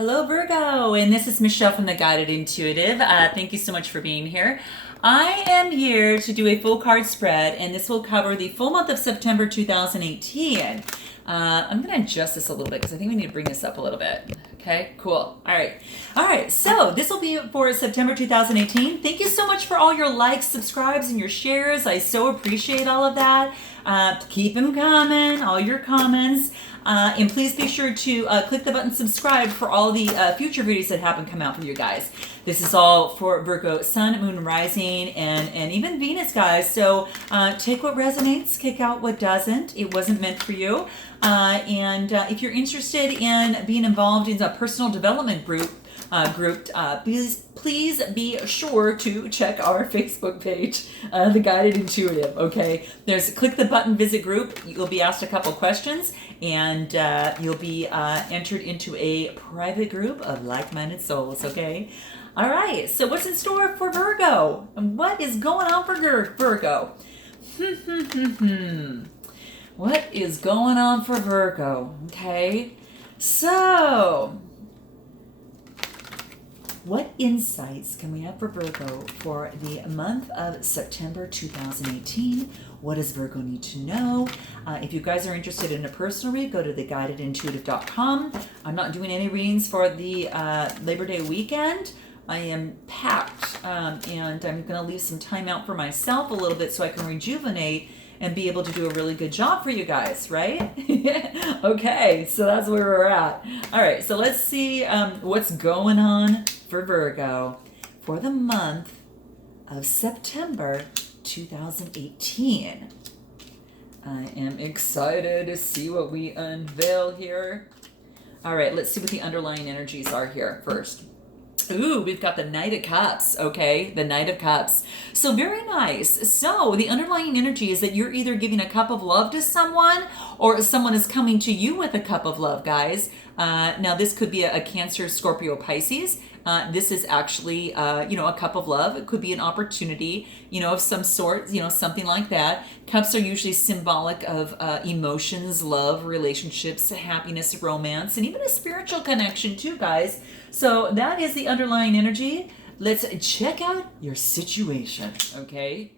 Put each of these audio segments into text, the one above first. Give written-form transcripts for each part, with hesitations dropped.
Hello, Virgo, and this is Michelle from the Guided Intuitive. Thank you so much for being here. I am here to do a full card spread, and this will cover the full month of September 2018. I'm going to adjust this a little bit because I think we need to bring this up a little bit. Okay, cool. All right. So this will be for September 2018. Thank you so much for all your likes, subscribes, and your shares. I so appreciate all of that. Keep them coming, all your comments. And please be sure to click the button subscribe for all the future videos that happen come out for you guys. This is all for Virgo, Sun, Moon, Rising, and even Venus, guys. So take what resonates, kick out what doesn't. It wasn't meant for you. And if you're interested in being involved in a personal development group, please be sure to check our Facebook page, The Guided Intuitive, okay? Click the button Visit Group. You'll be asked a couple questions, and you'll be entered into a private group of like-minded souls, okay? All right, so what's in store for Virgo? And what is going on for Virgo? What is going on for Virgo, okay? So, what insights can we have for Virgo for the month of September 2018? What does Virgo need to know? If you guys are interested in a personal read, go to theguidedenintuitive.com. I'm not doing any readings for the Labor Day weekend. I am packed, and I'm going to leave some time out for myself a little bit so I can rejuvenate and be able to do a really good job for you guys, right? Okay, so that's where we're at. All right, so let's see what's going on for Virgo for the month of September 2018. I am excited to see what we unveil here. All right, let's see what the underlying energies are here first. Ooh, we've got the Knight of Cups, okay? The Knight of Cups. So very nice. So the underlying energy is that you're either giving a cup of love to someone or someone is coming to you with a cup of love, guys. Now, this could be a Cancer, Scorpio, Pisces. This is actually, a cup of love. It could be an opportunity, of some sort, something like that. Cups are usually symbolic of emotions, love, relationships, happiness, romance, and even a spiritual connection too, guys. So that is the underlying energy. Let's check out your situation, okay?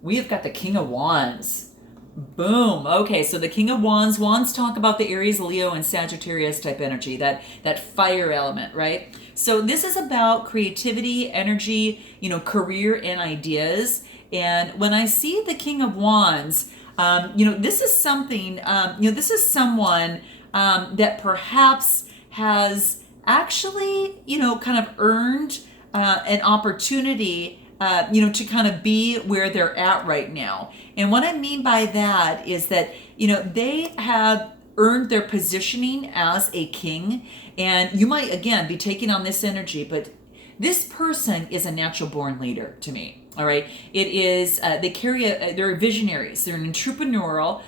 We have got the King of Wands. Boom. Okay, so the King of Wands. Wands talk about the Aries, Leo, and Sagittarius type energy, that fire element, right? So this is about creativity, energy, career, and ideas. And when I see the King of Wands, this is something, this is someone that perhaps has actually, kind of earned an opportunity, to kind of be where they're at right now. And what I mean by that is that, they have earned their positioning as a king. And you might, again, be taking on this energy, but this person is a natural born leader to me. All right. It is, they're visionaries. They're an entrepreneurial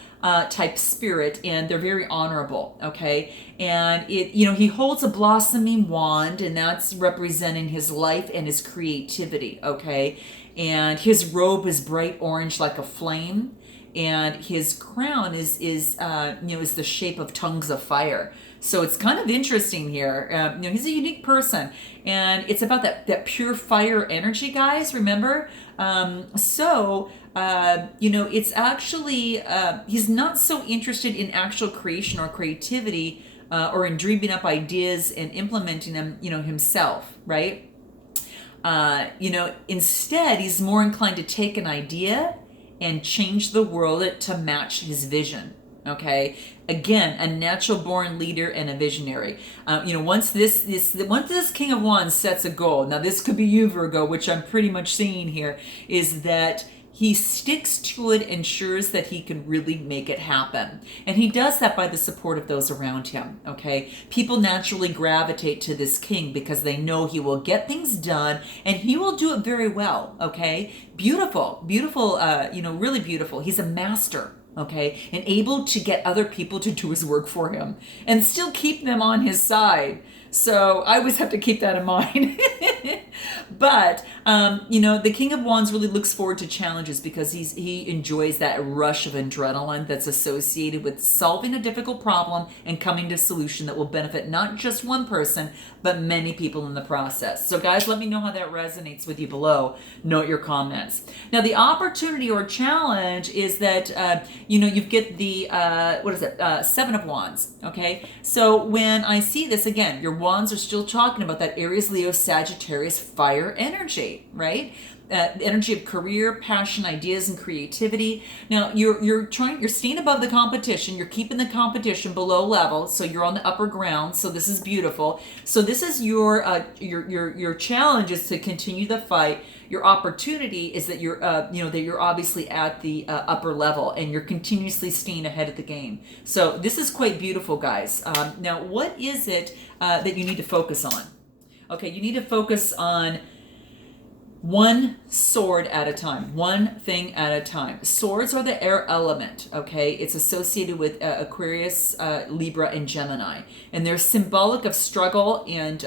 type spirit, and they're very honorable. Okay. And he holds a blossoming wand, and that's representing his life and his creativity. Okay. And his robe is bright orange like a flame, and his crown is the shape of tongues of fire. So it's kind of interesting here. He's a unique person, and it's about that pure fire energy, guys. Remember, it's actually he's not so interested in actual creation or creativity, or in dreaming up ideas and implementing them, himself, right? Instead, he's more inclined to take an idea and change the world to match his vision. Okay, again, a natural born leader and a visionary. Once this King of Wands sets a goal, now this could be you, Virgo, which I'm pretty much seeing here, is that he sticks to it, ensures that he can really make it happen. And he does that by the support of those around him, okay? People naturally gravitate to this king because they know he will get things done, and he will do it very well, okay? Beautiful, really beautiful. He's a master, okay? And able to get other people to do his work for him and still keep them on his side. So I always have to keep that in mind. But the King of Wands really looks forward to challenges because he enjoys that rush of adrenaline that's associated with solving a difficult problem and coming to a solution that will benefit not just one person, but many people in the process. So guys, let me know how that resonates with you below. Note your comments. Now, the opportunity or challenge is that, you get the, Seven of Wands, okay? So when I see this, again, your wands are still talking about that Aries, Leo, Sagittarius fire energy, right? Energy of career, passion, ideas, and creativity. Now you're staying above the competition. You're keeping the competition below level, so you're on the upper ground. So this is beautiful. So this is your challenge is to continue the fight. Your opportunity is that you're obviously at the upper level and you're continuously staying ahead of the game. So this is quite beautiful, guys. Now, what is it that you need to focus on? Okay, you need to focus on one sword at a time, one thing at a time. Swords are the air element, okay? It's associated with Aquarius, Libra, and Gemini. And they're symbolic of struggle and,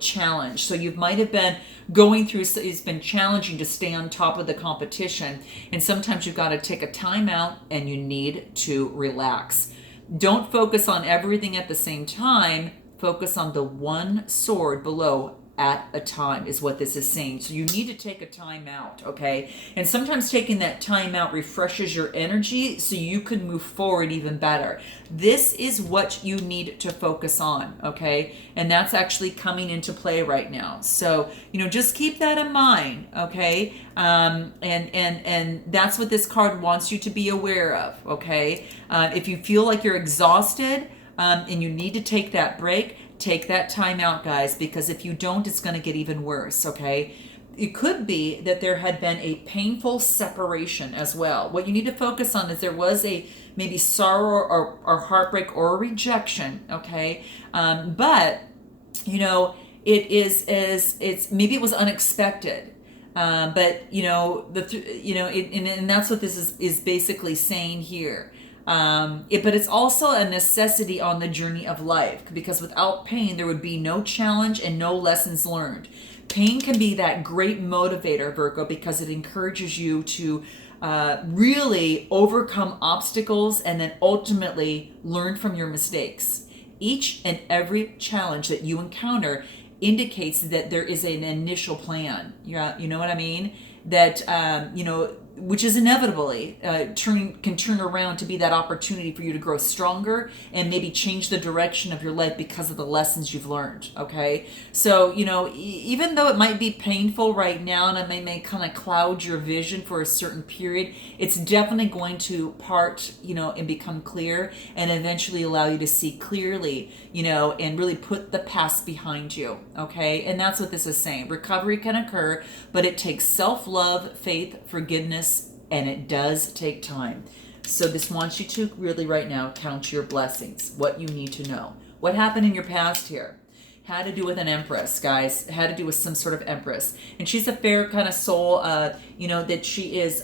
challenge. So you might have been going through, it's been challenging to stay on top of the competition. And sometimes you've got to take a time out and you need to relax. Don't focus on everything at the same time. Focus on the one sword below at a time is what this is saying. So you need to take a time out, okay? And sometimes taking that time out refreshes your energy so you can move forward even better. This is what you need to focus on, okay? And that's actually coming into play right now. So, just keep that in mind, okay? And that's what this card wants you to be aware of, okay? If you feel like you're exhausted and you need to take that break, take that time out, guys, because if you don't, it's going to get even worse, okay? It could be that there had been a painful separation as well. What you need to focus on is there was a maybe sorrow or heartbreak or rejection, okay? But, it's maybe it was unexpected. And that's what this is basically saying here. But it's also a necessity on the journey of life, because without pain, there would be no challenge and no lessons learned. Pain can be that great motivator, Virgo, because it encourages you to really overcome obstacles and then ultimately learn from your mistakes. Each and every challenge that you encounter indicates that there is an initial plan. You know what I mean? That, which is inevitably can turn around to be that opportunity for you to grow stronger and maybe change the direction of your life because of the lessons you've learned, okay? So, even though it might be painful right now and it may kind of cloud your vision for a certain period, it's definitely going to part, and become clear and eventually allow you to see clearly, and really put the past behind you, okay? And that's what this is saying. Recovery can occur, but it takes self-love, faith, forgiveness, and it does take time. So this wants you to really right now count your blessings, what you need to know. What happened in your past here? Had to do with an empress, guys. Had to do with some sort of empress. And she's a fair kind of soul, that she is,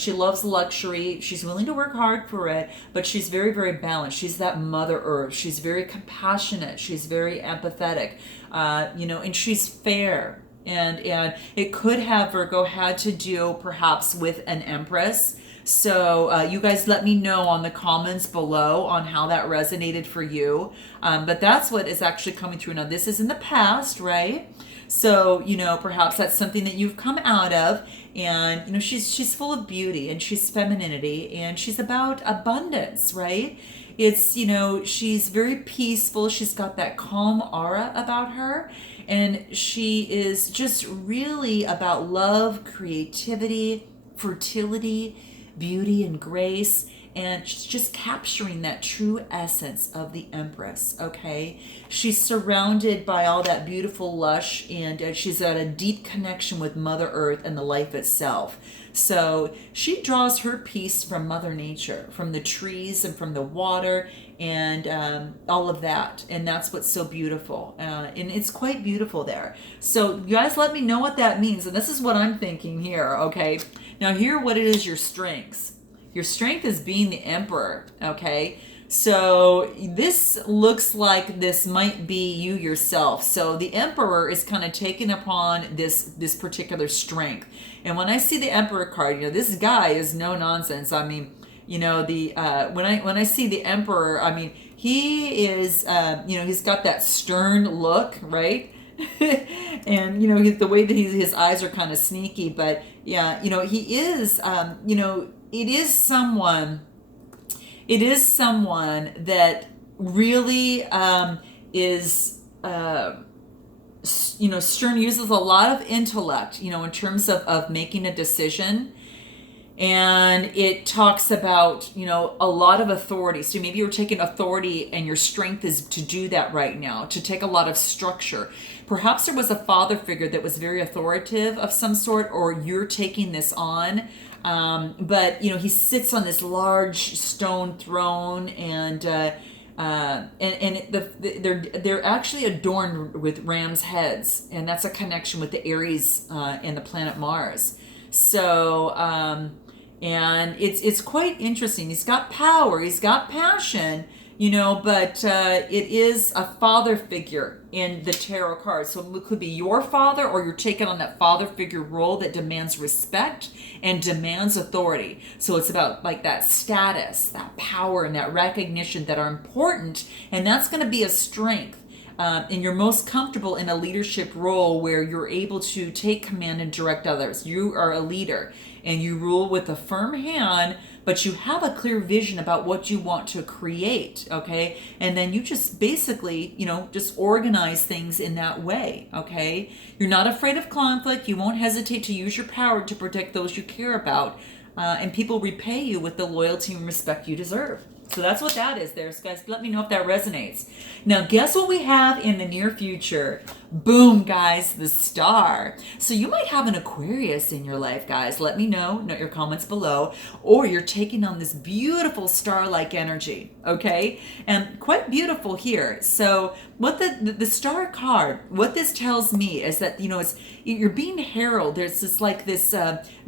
she loves luxury. She's willing to work hard for it, but she's very, very balanced. She's that Mother Earth. She's very compassionate. She's very empathetic, and she's fair. And it could have, Virgo, had to do perhaps with an empress. So you guys let me know on the comments below on how that resonated for you. But that's what is actually coming through. Now, this is in the past, right? So, perhaps that's something that you've come out of. And, she's full of beauty and she's femininity and she's about abundance, right? It's, she's very peaceful. She's got that calm aura about her. And she is just really about love, creativity, fertility, beauty, and grace. And she's just capturing that true essence of the Empress, okay? She's surrounded by all that beautiful lush, and she's got a deep connection with Mother Earth and the life itself. So she draws her peace from Mother Nature, from the trees and from the water and all of that. And that's what's so beautiful. And it's quite beautiful there. So you guys let me know what that means. And this is what I'm thinking here, okay? Now here what it is your strengths. Your strength is being the emperor, okay? So this looks like this might be you yourself. So the Emperor is kind of taking upon this particular strength. And when I see the Emperor card, this guy is no nonsense. I mean, the when I see the Emperor, I mean, he is he's got that stern look, right? And the way that his eyes are kind of sneaky, but yeah, he is it is someone that really is stern, uses a lot of intellect in terms of making a decision. And it talks about a lot of authority. So maybe you're taking authority and your strength is to do that right now, to take a lot of structure. Perhaps there was a father figure that was very authoritative of some sort, or you're taking this on. But he sits on this large stone throne, and they're actually adorned with ram's heads, and that's a connection with the Aries and the planet Mars. So and it's quite interesting. He's got power, he's got passion, but it is a father figure in the tarot cards. So it could be your father, or you're taking on that father figure role that demands respect and demands authority. So it's about like that status, that power, and that recognition that are important, and that's going to be a strength. And you're most comfortable in a leadership role where you're able to take command and direct others. You are a leader and you rule with a firm hand, but you have a clear vision about what you want to create, okay? And then you just basically, just organize things in that way, okay? You're not afraid of conflict. You won't hesitate to use your power to protect those you care about. And people repay you with the loyalty and respect you deserve. So that's what that is there, guys. Let me know if that resonates. Now, guess what we have in the near future? Boom, guys, the star. So you might have an Aquarius in your life, guys. Let me know. Note your comments below. Or you're taking on this beautiful star-like energy, okay? And quite beautiful here. So what the star card, what this tells me is that, you're being heralded. There's this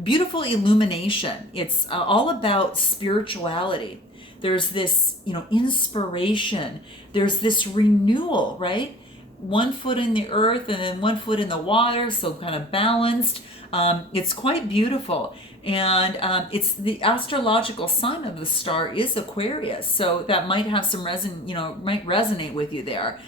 beautiful illumination. It's all about spirituality. There's this, inspiration. There's this renewal, right? One foot in the earth and then one foot in the water, so kind of balanced. It's quite beautiful. And it's the astrological sign of the star is Aquarius. So that might have some might resonate with you there.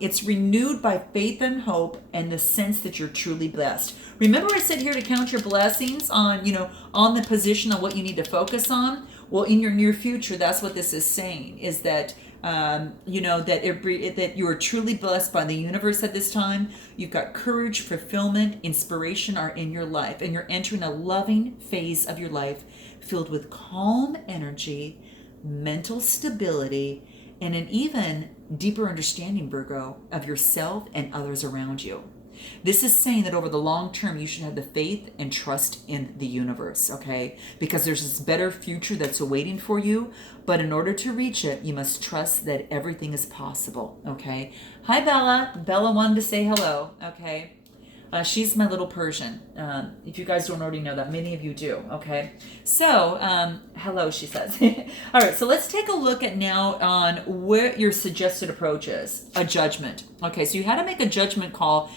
It's renewed by faith and hope and the sense that you're truly blessed. Remember I said here to count your blessings on the position on what you need to focus on? Well, in your near future, that's what this is saying, is that, that you are truly blessed by the universe at this time. You've got courage, fulfillment, inspiration are in your life, and you're entering a loving phase of your life filled with calm energy, mental stability, and an even deeper understanding, Virgo, of yourself and others around you. This is saying that over the long term, you should have the faith and trust in the universe, okay? Because there's this better future that's awaiting for you. But in order to reach it, you must trust that everything is possible, okay? Hi, Bella. Bella wanted to say hello, okay? She's my little Persian. If you guys don't already know that, many of you do, okay? So, hello, she says. All right, so let's take a look at now on where your suggested approach is, a judgment. Okay, so you had to make a judgment call,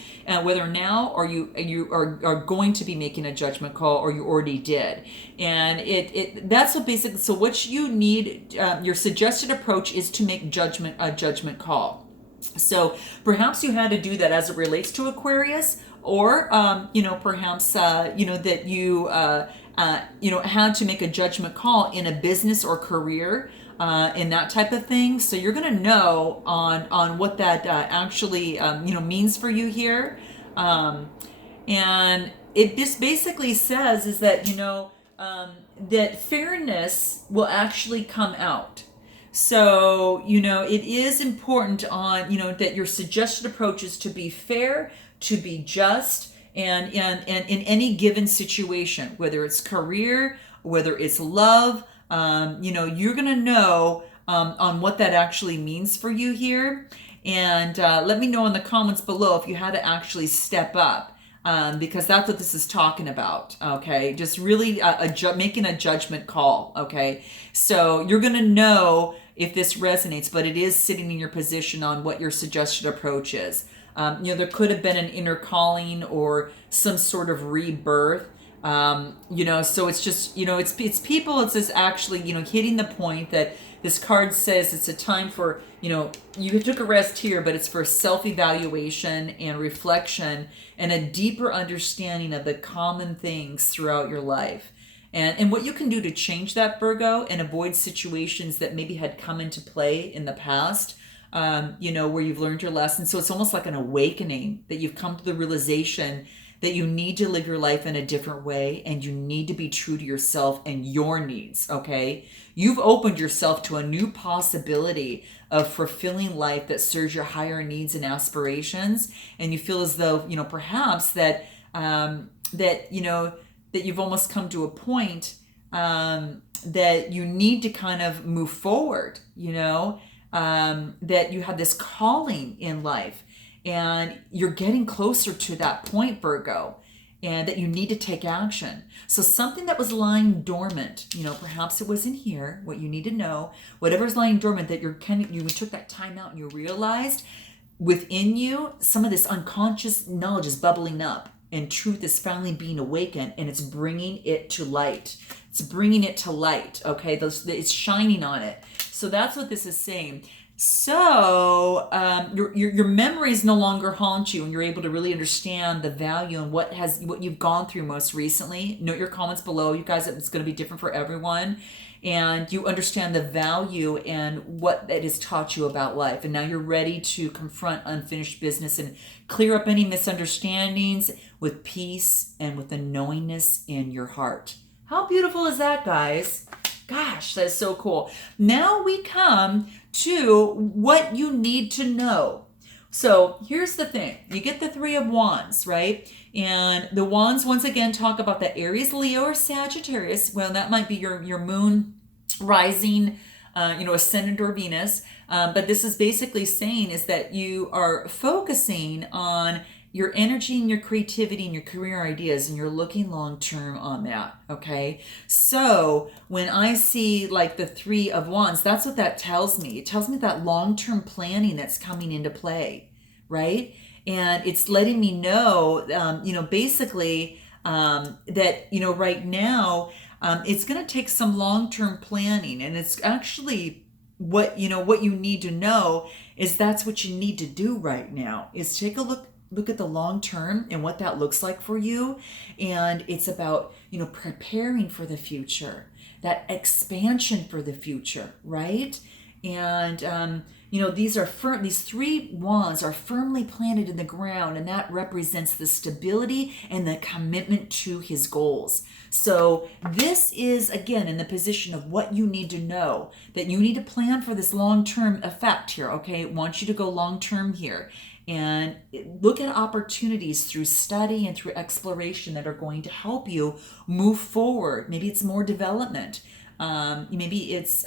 whether now or you are going to be making a judgment call, or you already did. And that's what basically, so what you need, your suggested approach is to make a judgment call. So perhaps you had to do that as it relates to Aquarius, or perhaps that you had to make a judgment call in a business or career, and that type of thing. So you're going to know on what that actually means for you here, and it just basically says is that that fairness will actually come out. So, it is important on, that your suggested approach is to be fair, to be just, and in any given situation, whether it's career, whether it's love, you're going to know on what that actually means for you here. And let me know in the comments below if you had to actually step up. Because that's what this is talking about, okay? Just really making a judgment call, okay? So you're going to know if this resonates, but it is sitting in your position on what your suggested approach is. There could have been an inner calling or some sort of rebirth. So it's just, it's people, it's just actually, hitting the point that this card says it's a time for, you took a rest here, but it's for self-evaluation and reflection and a deeper understanding of the common things throughout your life. And what you can do to change that, Virgo, and avoid situations that maybe had come into play in the past, where you've learned your lesson. So it's almost like an awakening that you've come to the realization that you need to live your life in a different way and you need to be true to yourself and your needs, okay? You've opened yourself to a new possibility of fulfilling life that serves your higher needs and aspirations, and you feel as though, perhaps that you've almost come to a point that you need to kind of move forward, that you have this calling in life. And you're getting closer to that point, Virgo, and that you need to take action. So something that was lying dormant, perhaps it was in here, what you need to know, whatever's lying dormant, that you took that time out and you realized within you, some of this unconscious knowledge is bubbling up and truth is finally being awakened, and it's bringing it to light. It's bringing it to light, okay? It's shining on it. So that's what this is saying. So your memories no longer haunt you, and you're able to really understand the value and what you've gone through most recently. Note your comments below, you guys. It's going to be different for everyone, and you understand the value and what it has taught you about life. And now you're ready to confront unfinished business and clear up any misunderstandings with peace and with the knowingness in your heart. How beautiful is that, guys? Gosh, that's so cool. Now we come to what you need to know. So here's the thing. You get the Three of Wands, right? And the Wands, once again, talk about the Aries, Leo, or Sagittarius. Well, that might be your moon rising, ascendant or Venus. But this is basically saying is that you are focusing on your energy and your creativity and your career ideas, and you're looking long term on that, okay? So when I see like the Three of Wands, that's what that tells me. It tells me that long-term planning that's coming into play, right? And it's letting me know, basically that, right now, it's going to take some long-term planning, and it's actually what you need to know is that's what you need to do right now, is take a look at the long term and what that looks like for you. And it's about, preparing for the future, that expansion for the future, right? And, these three wands are firmly planted in the ground, and that represents the stability and the commitment to his goals. So this is, again, in the position of what you need to know, that you need to plan for this long-term effect here, okay? I want you to go long-term here. And look at opportunities through study and through exploration that are going to help you move forward. Maybe it's more development. Maybe it's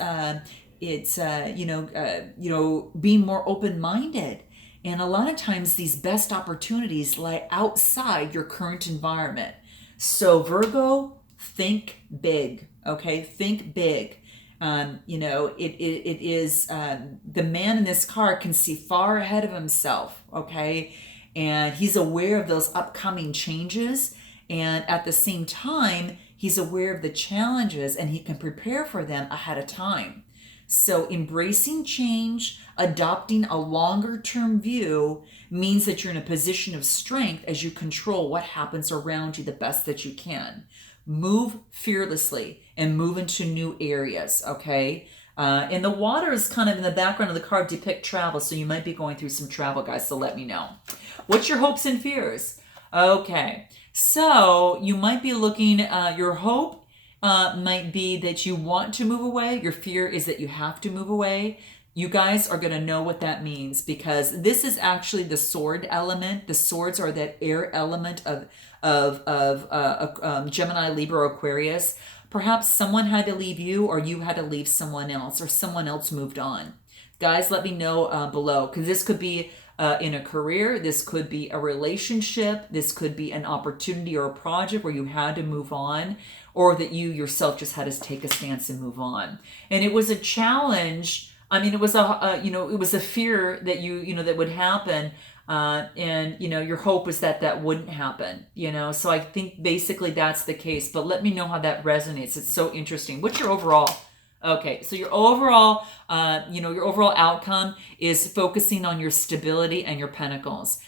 being more open-minded. And a lot of times these best opportunities lie outside your current environment. So Virgo, think big, okay? Think big. It is the man in this card can see far ahead of himself, okay? And he's aware of those upcoming changes. And at the same time, he's aware of the challenges and he can prepare for them ahead of time. So embracing change, adopting a longer term view means that you're in a position of strength as you control what happens around you the best that you can. Move fearlessly and move into new areas, okay? And the water is kind of in the background of the card depict travel, so you might be going through some travel, guys, so let me know. What's your hopes and fears? Okay, so you might be looking, your hope might be that you want to move away. Your fear is that you have to move away. You guys are going to know what that means, because this is actually the sword element. The swords are that air element of Gemini, Libra, Aquarius. Perhaps someone had to leave you, or you had to leave someone else, or someone else moved on. Guys, let me know below, because this could be in a career, this could be a relationship, this could be an opportunity or a project where you had to move on, or that you yourself just had to take a stance and move on. And it was a challenge I mean, it was it was a fear that that would happen. And your hope was that that wouldn't happen, so I think basically that's the case, but let me know how that resonates. It's so interesting. What's your overall? Okay, so your overall outcome is focusing on your stability and your pentacles.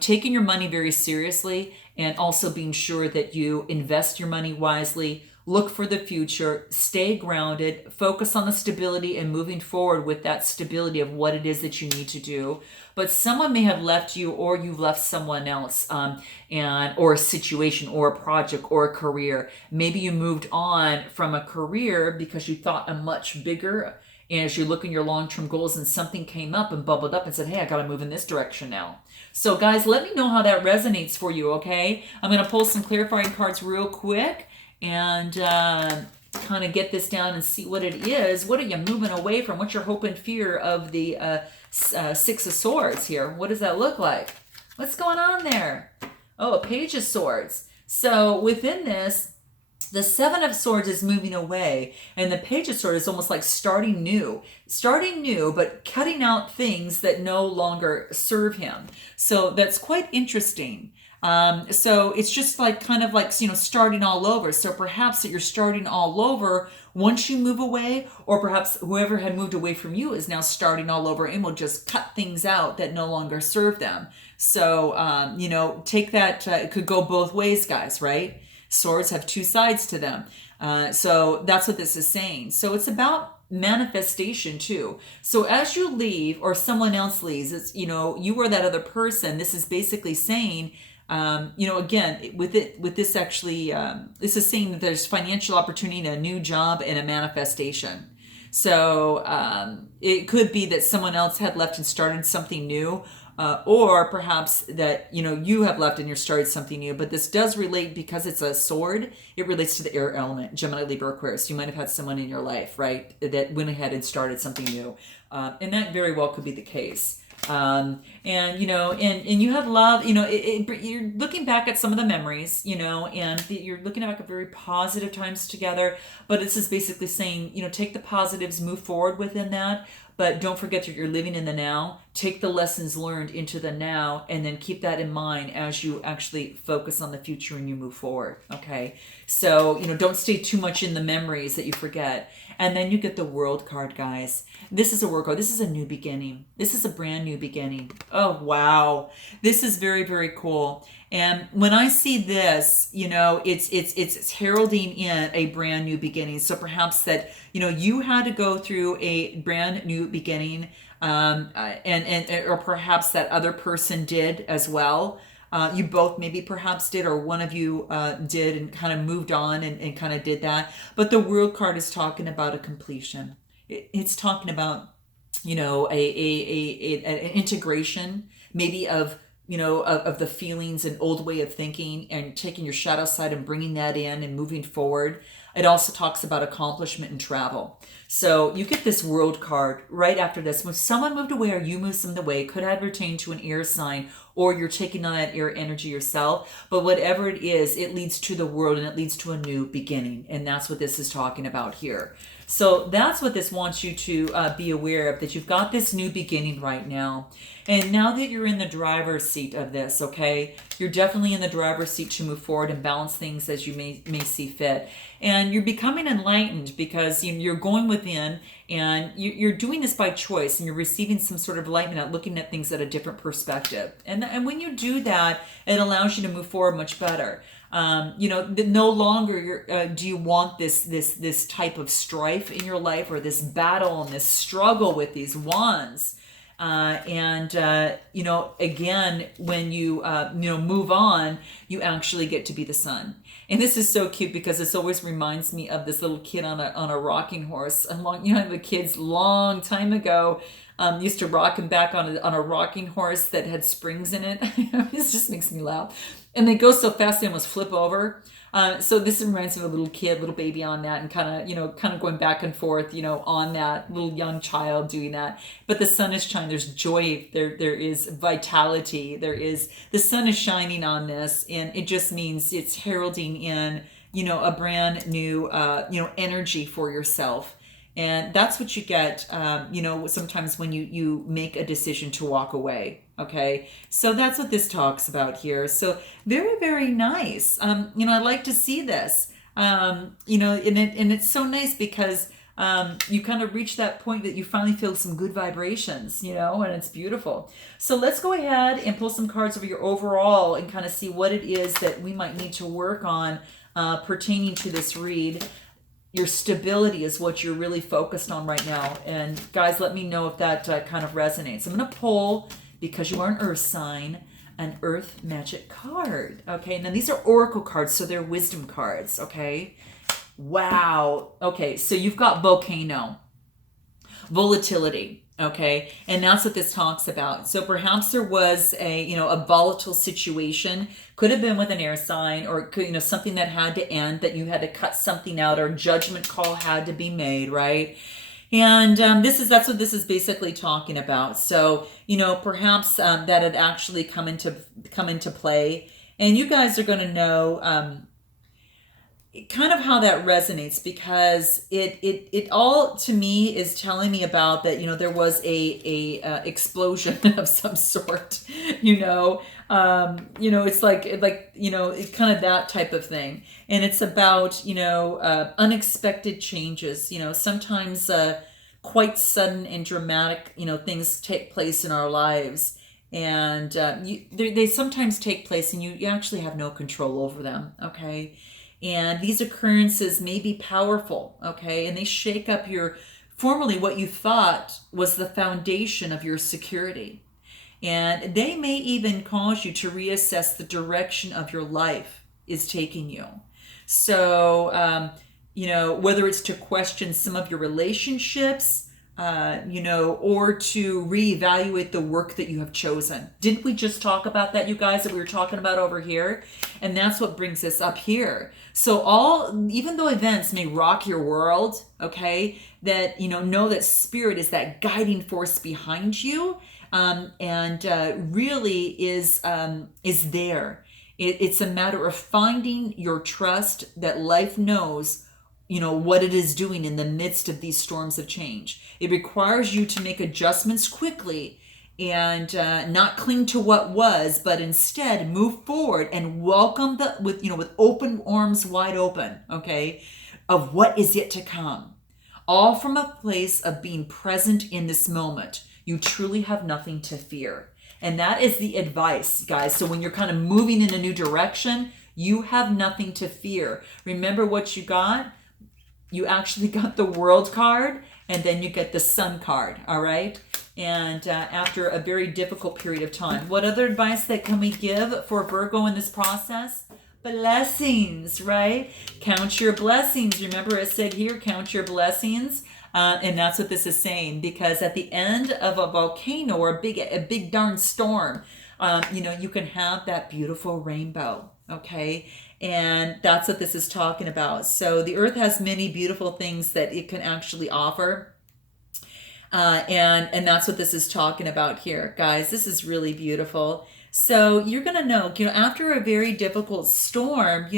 Taking your money very seriously, and also being sure that you invest your money wisely, look for the future, stay grounded, focus on the stability and moving forward with that stability of what it is that you need to do. But someone may have left you, or you've left someone else, or a situation or a project or a career. Maybe you moved on from a career because you thought a much bigger, and as you look in your long-term goals and something came up and bubbled up and said, hey, I got to move in this direction now. So guys, let me know how that resonates for you, okay? I'm going to pull some clarifying cards real quick and kind of get this down and see what it is. What are you moving away from? What's your hope and fear of the Six of Swords here? What does that look like? What's going on there? Oh, a Page of Swords. So within this, the Seven of Swords is moving away, and the Page of Swords is almost like starting new, but cutting out things that no longer serve him. So that's quite interesting. So it's just like kind of like, starting all over. So perhaps that you're starting all over once you move away, or perhaps whoever had moved away from you is now starting all over and will just cut things out that no longer serve them. So, take that, it could go both ways, guys, right? Swords have two sides to them. So that's what this is saying. So it's about manifestation too. So as you leave, or someone else leaves, it's, you are that other person. This is basically saying, again, with this actually, this is saying that there's financial opportunity, a new job, and a manifestation. So it could be that someone else had left and started something new, or perhaps that, you have left and you're started something new. But this does relate, because it's a sword, it relates to the air element, Gemini, Libra, Aquarius. You might have had someone in your life, right, that went ahead and started something new. And that very well could be the case. And you have love, you're looking back at some of the memories, and you're looking back at very positive times together. But this is basically saying, take the positives, move forward within that. But don't forget that you're living in the now. Take the lessons learned into the now, and then keep that in mind as you actually focus on the future and you move forward. Okay. So, don't stay too much in the memories that you forget. And then you get the World card, guys. This is a Virgo. This is a new beginning. This is a brand new beginning. Oh, wow. This is very, very cool. And when I see this, it's heralding in a brand new beginning. So perhaps that, you had to go through a brand new beginning, or perhaps that other person did as well. You both maybe perhaps did, or one of you did and kind of moved on and kind of did that. But the World card is talking about a completion. It's talking about, an integration, maybe of the feelings and old way of thinking, and taking your shadow side and bringing that in and moving forward. It also talks about accomplishment and travel. So you get this World card right after this. When someone moved away, or you moved someone away, could have pertained to an air sign, or you're taking on that air energy yourself. But whatever it is, it leads to the world, and it leads to a new beginning. And that's what this is talking about here. So that's what this wants you to be aware of, that you've got this new beginning right now. And now that you're in the driver's seat of this, okay, you're definitely in the driver's seat to move forward and balance things as you may see fit. And you're becoming enlightened, because you're going within, and you're doing this by choice, and you're receiving some sort of enlightenment at looking at things at a different perspective. And when you do that, it allows you to move forward much better. No longer do you want this type of strife in your life, or this battle and this struggle with these wands. Again, when you move on, you actually get to be the sun. And this is so cute, because this always reminds me of this little kid on a rocking horse. The kids long time ago used to rock him back on a rocking horse that had springs in it. This just makes me laugh. And they go so fast they almost flip over. So this reminds me of a little kid, little baby on that, and kind of going back and forth, on that little young child doing that. But the sun is shining. There's joy. There is vitality. The sun is shining on this, and it just means it's heralding in, a brand new, energy for yourself. And that's what you get, sometimes when you make a decision to walk away. Okay, so that's what this talks about here. So very, very nice. I like to see this. And it's so nice because you kind of reach that point that you finally feel some good vibrations, and it's beautiful. So let's go ahead and pull some cards over your overall and kind of see what it is that we might need to work on pertaining to this read. Your stability is what you're really focused on right now. And guys, let me know if that kind of resonates. I'm going to pull, because you are an earth sign, an earth magic card. Okay, now these are oracle cards, so they're wisdom cards. Okay, wow. Okay, so you've got volcano, volatility. Okay, and that's what this talks about. So perhaps there was a volatile situation. Could have been with an air sign, or could, something that had to end, that you had to cut something out, or judgment call had to be made, right? And that's what this is basically talking about. So perhaps that had actually come into play, and you guys are going to know kind of how that resonates, because it all to me is telling me about that. There was a explosion of some sort. It's like it's kind of that type of thing, and it's about unexpected changes. Sometimes quite sudden and dramatic things take place in our lives, and they sometimes take place, and you actually have no control over them. Okay. And these occurrences may be powerful, okay? And they shake up formerly what you thought was the foundation of your security. And they may even cause you to reassess the direction of your life is taking you. So, whether it's to question some of your relationships, or to reevaluate the work that you have chosen. Didn't we just talk about that, you guys, that we were talking about over here? And that's what brings us up here. So even though events may rock your world, okay, that, know that spirit is that guiding force behind you, and really is there. It's a matter of finding your trust that life knows what it is doing in the midst of these storms of change. It requires you to make adjustments quickly and not cling to what was, but instead move forward and welcome with open arms wide open, okay, of what is yet to come. All from a place of being present in this moment. You truly have nothing to fear. And that is the advice, guys. So when you're kind of moving in a new direction, you have nothing to fear. Remember what you got? You actually got the World card, and then you get the Sun card, all right? And after a very difficult period of time. What other advice that can we give for Virgo in this process? Blessings, right? Count your blessings. Remember it said here, count your blessings. And that's what this is saying, because at the end of a volcano or a big darn storm, you can have that beautiful rainbow, okay? And that's what this is talking about. So the earth has many beautiful things that it can actually offer. And that's what this is talking about here, guys. This is really beautiful. So you're going to know, after a very difficult storm,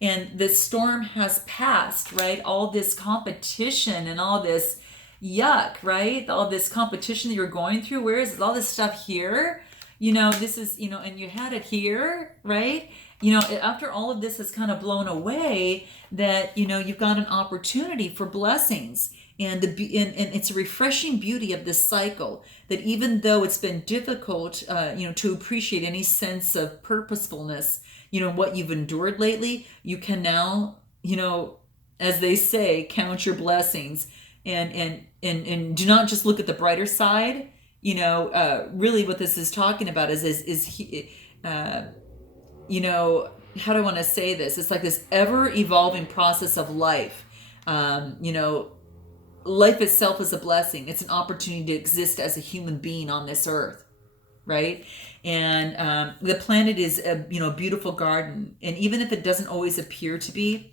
and the storm has passed, right? All this competition and all this yuck, right? All this competition that you're going through. Where is all this stuff here? This is, and you had it here, right? After all of this has kind of blown away, that, you've got an opportunity for blessings. And it's a refreshing beauty of this cycle, that even though it's been difficult, to appreciate any sense of purposefulness, what you've endured lately, you can now, as they say, count your blessings, and do not just look at the brighter side. Really what this is talking about how do I want to say this? It's like this ever evolving process of life. Life itself is a blessing. It's an opportunity to exist as a human being on this earth, right? And the planet is a beautiful garden. And even if it doesn't always appear to be,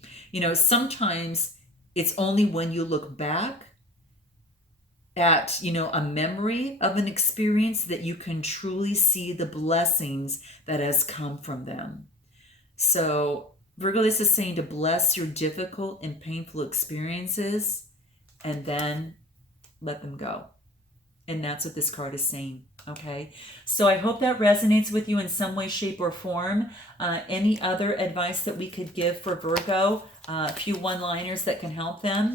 sometimes it's only when you look back at a memory of an experience that you can truly see the blessings that has come from them. So Virgo, this is saying to bless your difficult and painful experiences and then let them go. And that's what this card is saying. Okay, so I hope that resonates with you in some way, shape, or form. Any other advice that we could give for Virgo? A few one-liners that can help them.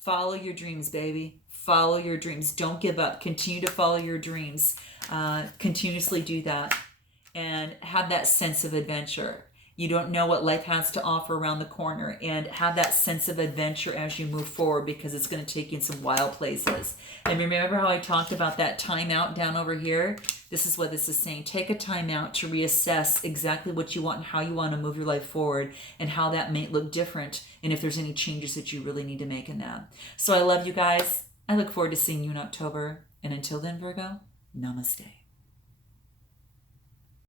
Follow your dreams, baby. Follow your dreams. Don't give up. Continue to follow your dreams. Continuously do that. And have that sense of adventure. You don't know what life has to offer around the corner, and have that sense of adventure as you move forward, because it's going to take you in some wild places. And remember how I talked about that timeout down over here? This is what this is saying. Take a timeout to reassess exactly what you want and how you want to move your life forward, and how that may look different, and if there's any changes that you really need to make in that. So I love you guys. I look forward to seeing you in October. And until then, Virgo, namaste.